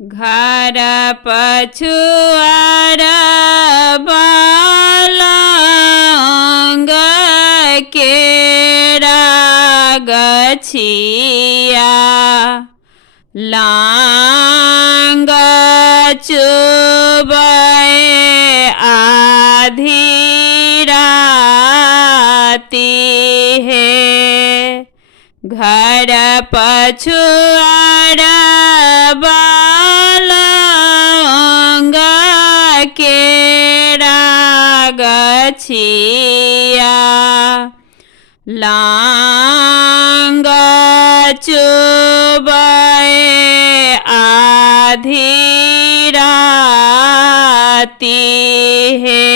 घर पछुआर बालंग केरा गछिया लांग चुबे आधी राती है। घर पछुआर बालंग केरा गछिया लांग चुबे आधी राती है।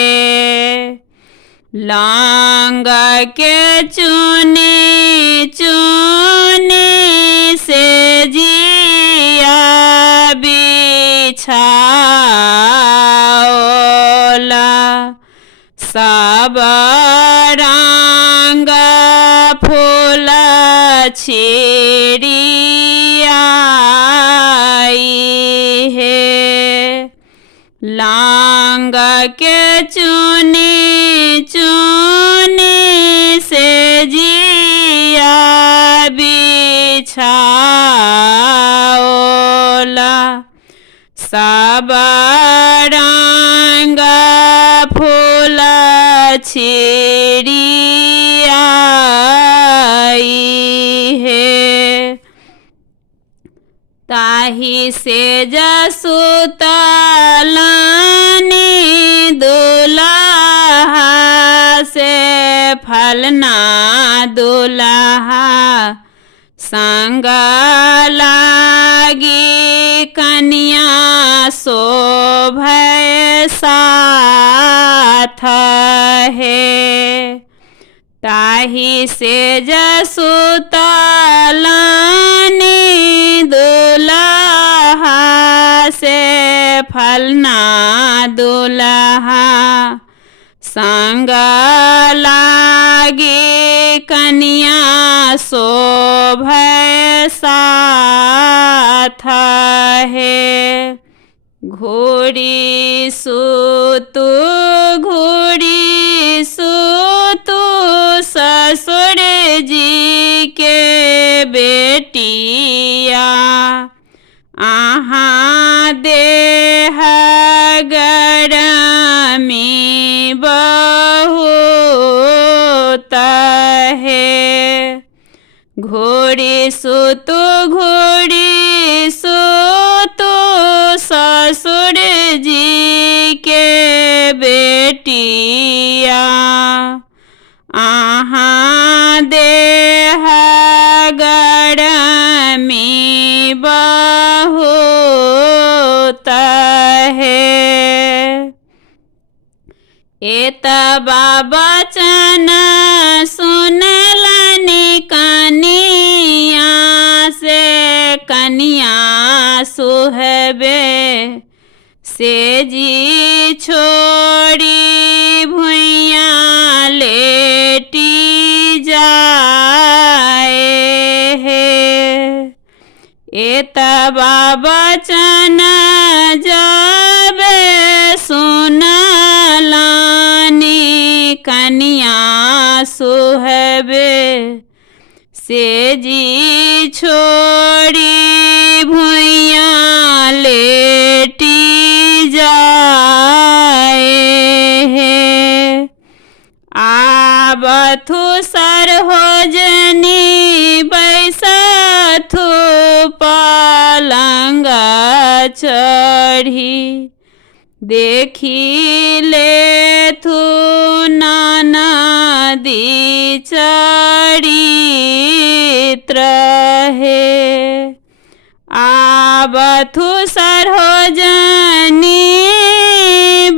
लांग के चुनी चुनी से जिया बिछाओला सब रंग फूल छिड़ियाई है। लांग के चुनी चुनी से जिया बिछाओला सब रंग फूल छिड़ियाई है। ताही से जसुतलानी दुल्हा से फलना दुल्हा संग लागी कन्या शोभै साथ है। ताही से जसुतलानी दुल्हा से फलना दुल्हा संग लागी कन्या शोभै साथ है। घोड़ी सुतु ससुर जी के बेटिया आहाँ देह गरमी बहुत है। घोड़ी सुतु ससुर जी के बेटिया आहाँ देह गरमी बहुत है। एतबा बचन सुनलनि कनिया से कनिया सुहबे से जी छोड़ी भुइया लेटी जाए है। एतबा बचन जब सुनलानी कन्या सुहबे से जी छोड़ी भुइया लेटी जाए है। आबथु सरहोजनी बैसथु पलंग चढ़ी देखी ले थु ननदी चरित्र है। आबथु सरहोजनी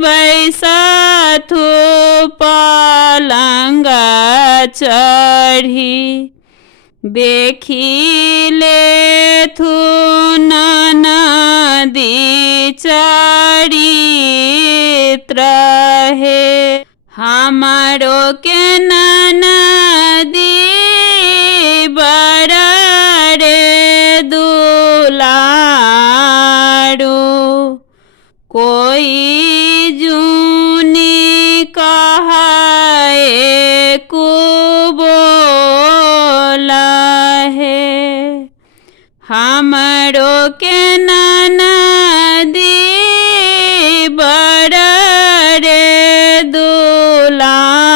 बैसथु पलंग चढ़ी देखी ले थु ननदी चरित्र है। हमारो के ननदी बड़ रे दुलारू कोई जूनी कहाए को बोला है। हमरो के ननदी बड़ रे दुलार